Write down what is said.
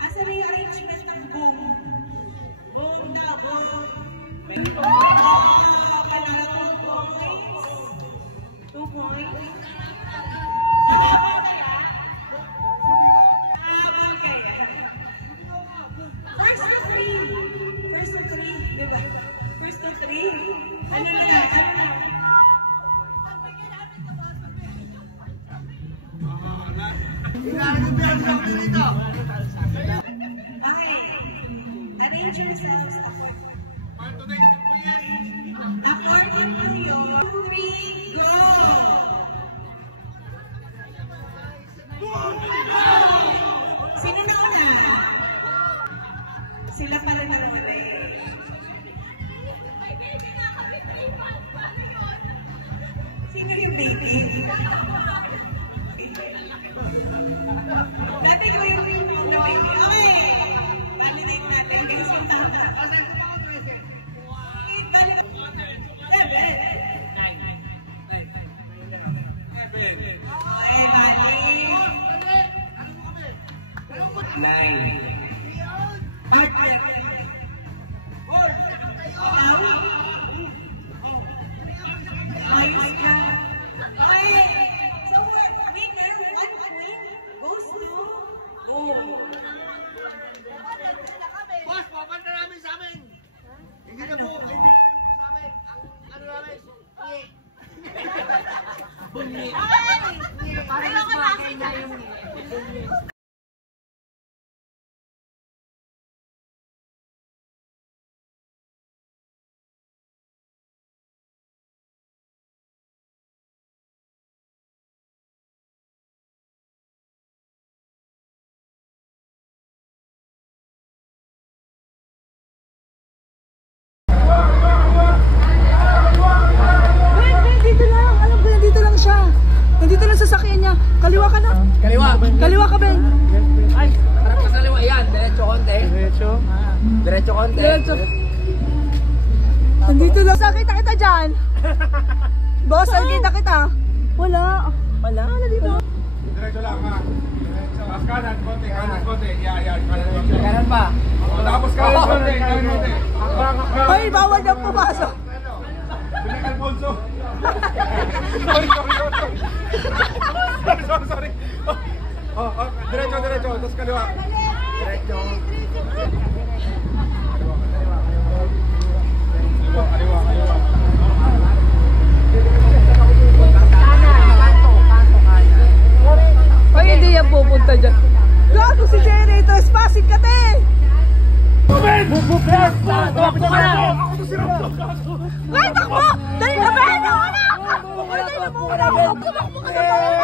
Asa na yung arrangement ng boom? Boom na boom. Panalo 2 points. 2 points. Nakabal kaya? Nakabal kaya? First to 3. First to 3. Diba? First to 3. Ano na? Okay. Arrange yourselves according to your 3, go! Sino na una? Sila pa rin naman eh. Sino yung baby? Dati ko yung na baby. Okay! Validate natin guys yung tama. Kaliwa ka na. Kaliwa. Kaliwa ka, Ben. Ay, harap ka sa kaliwa. Yan, diretso konti. Diretso. Diretso konti. Diretso. Nandito lang. Nakita kita dyan. Boss, nakita kita. Wala. Wala. Wala dito. Diretso lang ha. Tapos kanan, konti. Kanan, konti. Yan. Kanan pa. Tapos kanan, konti. Kanan, konti. Ay, bawal niyang pumasok. Bilang Alfonso. Sorry. Diretso. Tapos kaliwa. Diretso. Kaliwa. Ay, hindi yan pupunta dyan. Gago si Jerry, trespassing ka te! Tumakbo ka na! Ay, takbo! Dali na, Ben! Dali na muna! Tumakbo ka na!